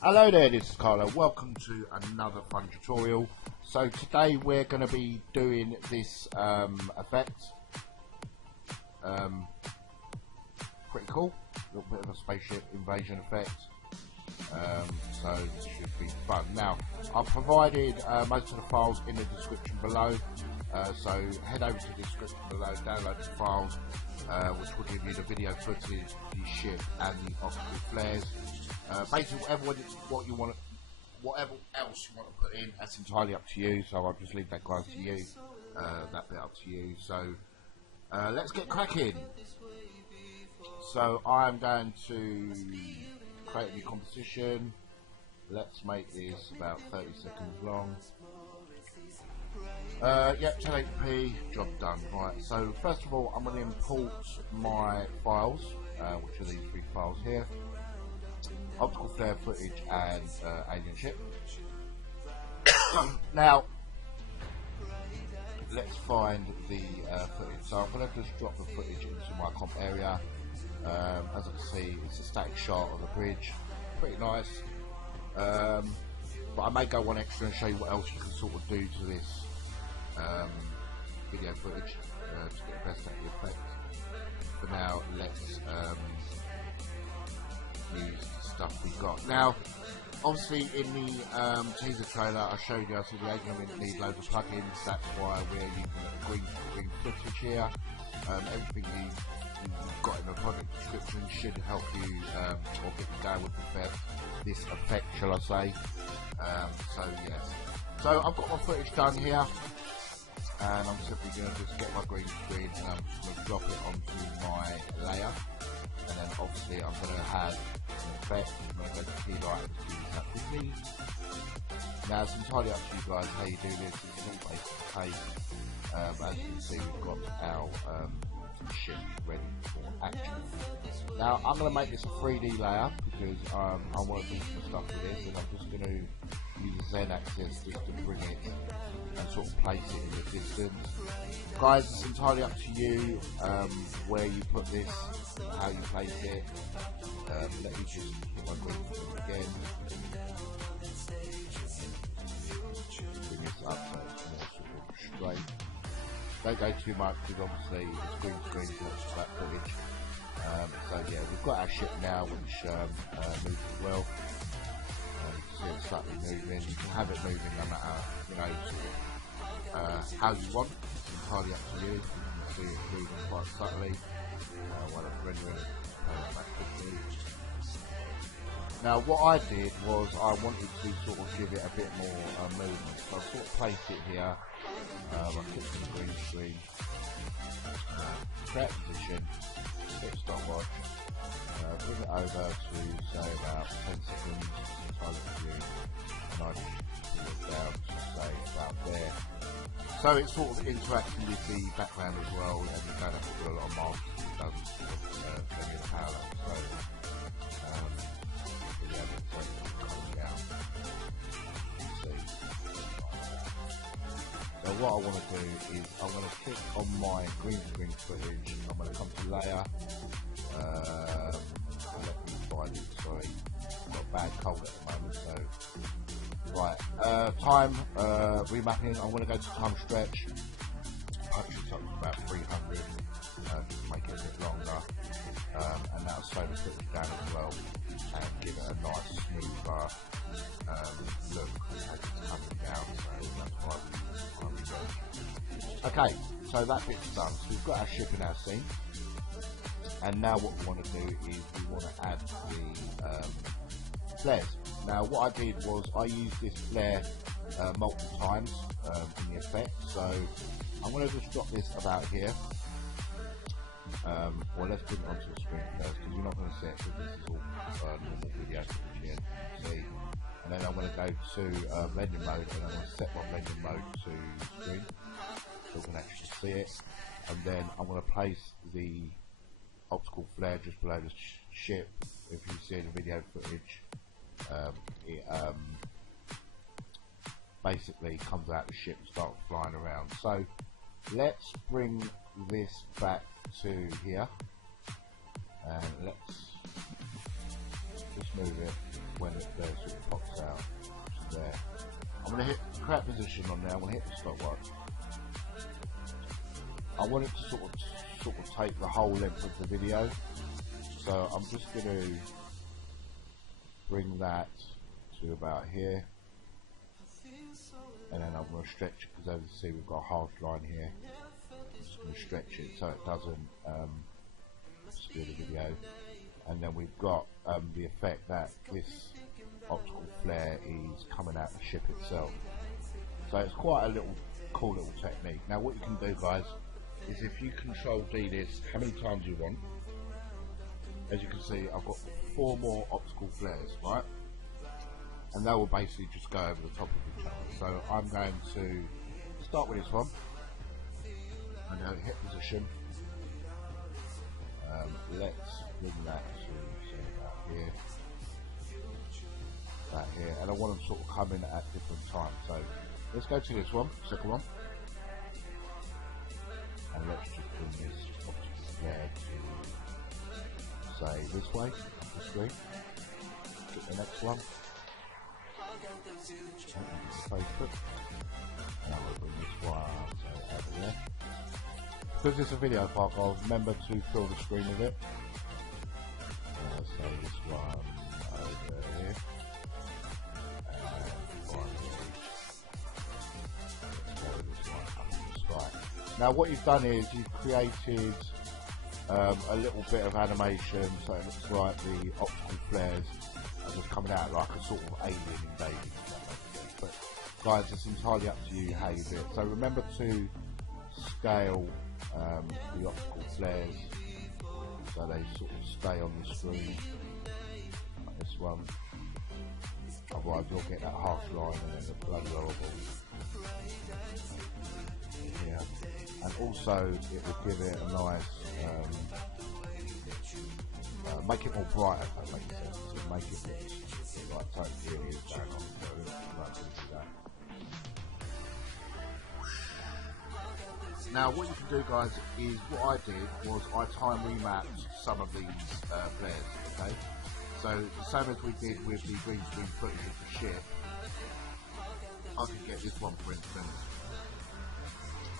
Hello there, this is Carlo. Welcome to another fun tutorial. So today we're going to be doing this effect. Pretty cool, a little bit of a spaceship invasion effect. So it should be fun. Now, I've provided most of the files in the description below. So head over to the description below, download the files, which will give you the video footage, the ship, and the optical flares. Basically, whatever else you want to put in, that's entirely up to you. So I'll just leave that guide to you, that bit up to you. So let's get cracking. So I'm going to create a new composition. Let's make this about 30 seconds long. Yep, 1080p, job done. Right, so first of all, I'm going to import my files, which are these three files here: optical flare footage and alien ship. Now, let's find the footage. So I'm going to just drop the footage into my comp area. As you can see, it's a static shot of the bridge, pretty nice. But I may go one extra and show you what else you can sort of do to this video footage to get the best out of the effect. But now let's use the stuff we've got. Now, obviously in the teaser trailer I showed you I said the alien need loads of plugins. That's why we're using green footage here. Everything you've got in the product description should help you or get you going with this effect, shall I say. So yes, so I've got my footage done here, and I'm simply going to just get my green screen and I'm just going to drop it onto my layer, and then obviously I'm going to have an effect. I'm going to go to key light and do that quickly. Now it's entirely up to you guys how you do this. It's all basically as you can see, we've got our ship ready for action. Now I'm going to make this a 3D layer because I want to do some stuff with this, and I'm just going to use the Zen axis just to bring it and sort of place it in the distance. Guys, it's entirely up to you where you put this, how you place it. Let me just hit my green again. Bring this up so it's more sort of straight. Don't go too much because obviously it's green screen, so it's that footage. So yeah, we've got our ship now, which moves as well. You can see it slightly moving. You can have it moving no matter, sort of, how you want. It's entirely up to you. You can see it moving quite subtly while it's rendering back quickly. Now what I did was I wanted to sort of give it a bit more movement, so I sort of placed it here. I clicked on the green screen, create position, hit stopwatch, bring it over to say about 10 seconds, entirely up to you, and I just pull it down to say about there. So it's sort of interacting with the background as well, and you don't have to do a lot of masking. It doesn't sort of bring in the power up. So so what I want to do is I'm going to click on my green screen footage. I'm going to come to layer. Let me find it. Sorry, I've got a bad cold at the moment. So right, time remapping. I'm going to go to time stretch. Punch this up to about 300 just to make it a bit longer, and that'll slow the footage down as well and give it a nice smoother look as it's coming down. So that's why we go. Okay, so that bit's done. So we've got our ship in our scene, and now what we want to do is we want to add the flares. Now what I did was I used this flare multiple times in the effect, so I'm going to just drop this about here. Well, let's bring it onto the screen first because you're not going to see it because this is all normal video footage here. See, and then I'm going to go to blending mode, and I'm going to set my blending mode to screen so we can actually see it. And then I'm going to place the optical flare just below the ship. If you see the video footage, it basically comes out the ship and starts flying around. So let's bring this back to here, and let's just move it when it sort of pops out. There. I'm going to hit create position on there. I'm going to hit the stopwatch. I want it to sort of take the whole length of the video, so I'm just going to bring that to about here, and then I'm going to stretch it, because as you see we've got a half line here. I'm just going to stretch it so it doesn't obscure the video, and then we've got the effect that this optical flare is coming out the ship itself. So it's quite a cool little technique. Now what you can do, guys, is if you control D this how many times you want, as you can see I've got 4 more optical flares, right? And they will basically just go over the top of each other. So I'm going to start with this one. I'm going to hit position. Let's bring that to about here. That here, and I want them sort of coming at different times. So let's go to this one, second one, and let's just bring this optical flare to say this way, the screen. Get the next one. Facebook, and I will bring this one so over there. Because it's a video file, I'll remember to fill the screen with it. So this one over here. Now what you've done is you've created a little bit of animation, so it looks like the optical flares are just coming out like a sort of alien invasion. But guys, it's entirely up to you how you do it. So remember to scale the optical flares so they sort of stay on the screen, like this one. Otherwise you'll get that half line and then it's bloody horrible. Yeah. And also it will give it a nice, make it more bright, if that makes sense. So make it look like so it really is going on. So like to do that. Now what you can do, guys, is what I did was I time remapped some of these flares, okay? So the same as we did with the green screen footage of the ship, I can get this one for instance,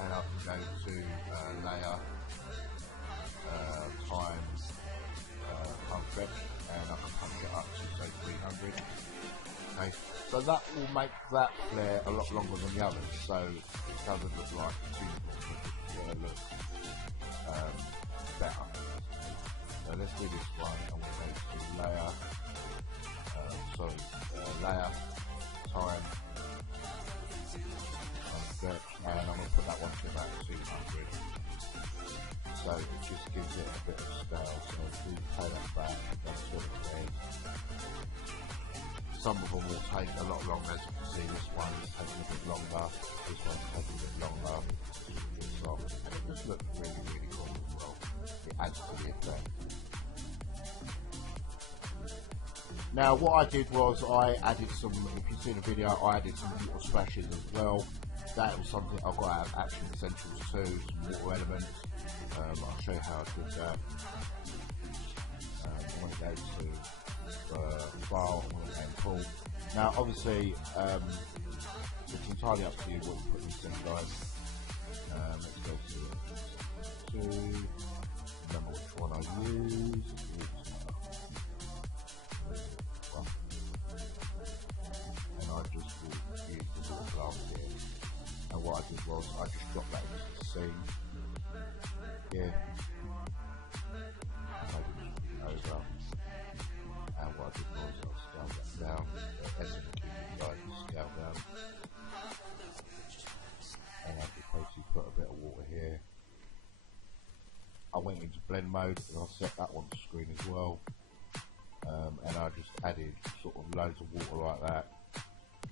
and I can go to layer, time stretch, and I can punch it up to say 300. Okay, so that will make that flare a lot longer than the others, so it doesn't look like it looks better. So let's do this one, and we'll go to layer, layer, time, stretch, and I'm going to put that one to about 200. So it just gives it a bit of scale. So if we play that back, that's what it is. Some of them will take a lot longer, as you can see. This one is taking a bit longer, this one's taking a bit longer. So this looks really, really cool as well. It adds to the effect. Now what I did was I added some, if you see the video, I added some water splashes as well. That was something I got out of Action Essentials too, some water elements. I'll show you how I did that. I'm going to go to file, I'm going to go import. Now obviously it's entirely up to you what you put in this thing, guys. Let's go to remember which one I use. And I just use the water glass here. And what I did was I just dropped that into the scene. Here. Over. And what I did was I scaled that down. Scale down. And I just basically put a bit of water here. I went into blend mode and I set that one to screen as well. And I just added sort of loads of water like that.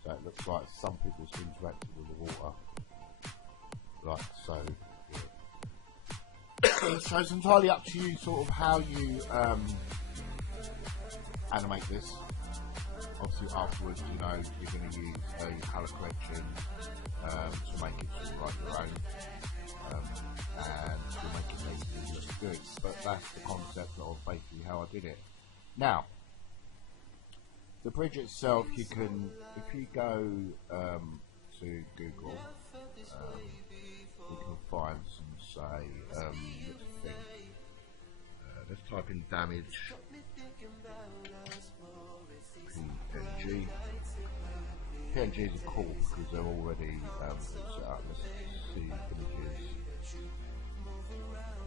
So it looks like some people's interacting with the water. Like so. So it's entirely up to you sort of how you animate this. Obviously afterwards, you know, you're going to use your colour correction to make it sort of like your own, and to make it basically look good. But that's the concept of basically how I did it. Now, The bridge itself, you can, if you go to Google, you can find some, say, let's type in damage PNG. PNGs are cool because they're already set up. Let's see images.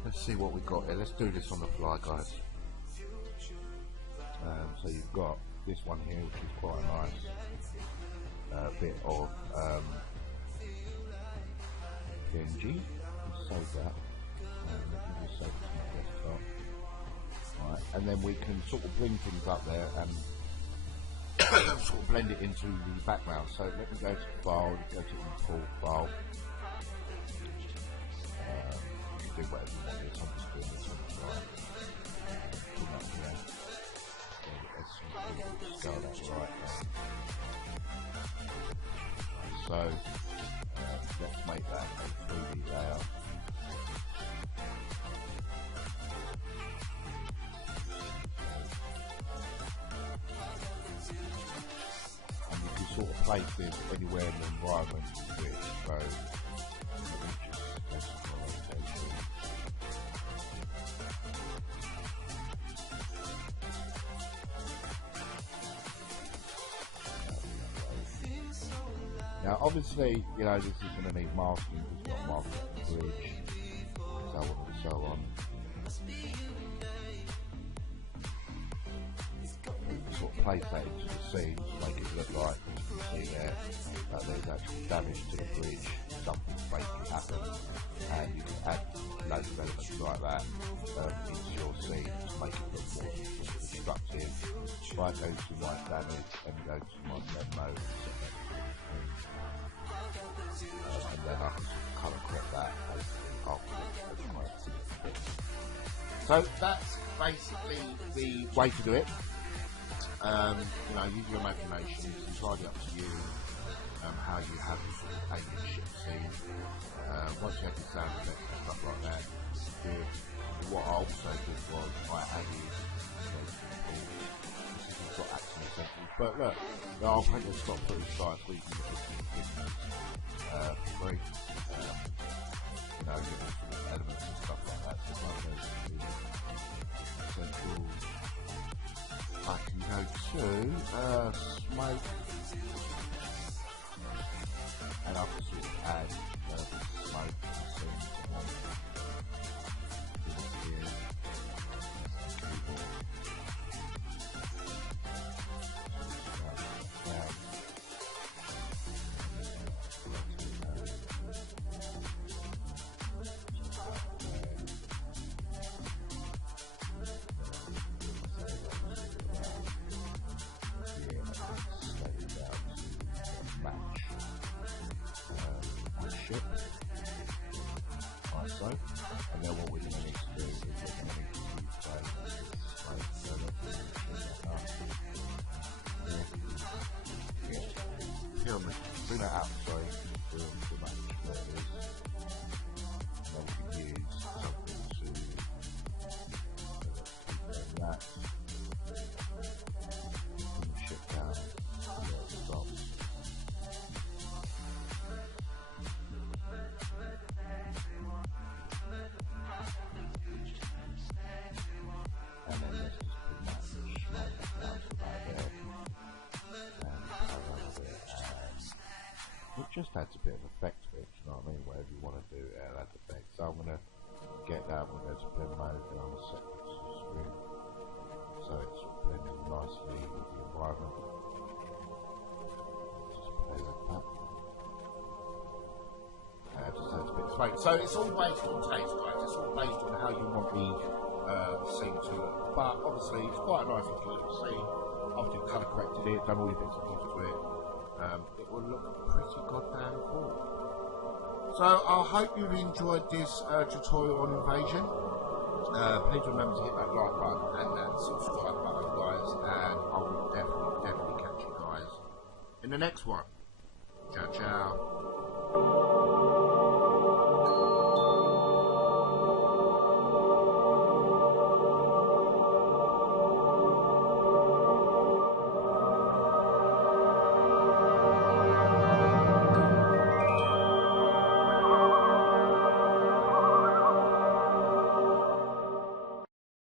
Let's see what we got here. Let's do this on the fly, guys. So you've got this one here, which is quite a nice bit of PNG. Let's save that. Let me just save it to my desktop. Right, and then we can sort of bring things up there and sort of blend it into the background. So let me go to file, go to import file. You can do whatever you want. I'm just doing this on the fly. Put that here. Let's scale that right now. So let's make that a 3D layout. And you can sort of place this anywhere in the environment you wish. So now, obviously, you know, this is going to need masking. It's got masking on the bridge, so on and so on. You can sort of place that into the scene to make it look like, you can see there, that there's actual damage to the bridge, something's basically happened, and you can add loads of elements like that into your scene to make it look more destructive. If I go to my damage and go to my blend mode, and then I can colour correct that afterwards. So that's basically the way to do it. You know, use your imagination. It's entirely up to you how you have the sort of alien ship scene. Once you have the sound effects and stuff like that, what I also did was I added got action essentials. But look, I'll print this got pretty size so you can get this for free. You know, get all sort of elements and stuff like that. So if I go to essentials, I can go to smoke, and I can sort of add smoke and then what we're going to need to do is we're going to need to use pyramid. Bring that out, sorry. To match where it is. And then we can use something to that. Bring the ship down. Yeah, it stops. It just adds a bit of effect to it, you know what I mean? Whatever you want to do, it adds effect. So I'm going to get that when there's a blend mode and I'm set it to the screen. So it's blending nicely with the environment. Just play like that. Just adds a bit of smoke. So it's all based on taste, guys. It's all based on how you want the scene to look. But obviously it's quite a nice little scene. After you've colour corrected it, done all your bits and bobs to it. It will look pretty goddamn cool. So I hope you've enjoyed this tutorial on Invasion. Please remember to hit that like button and that subscribe button, guys, and I will definitely catch you guys in the next one. Ciao, ciao.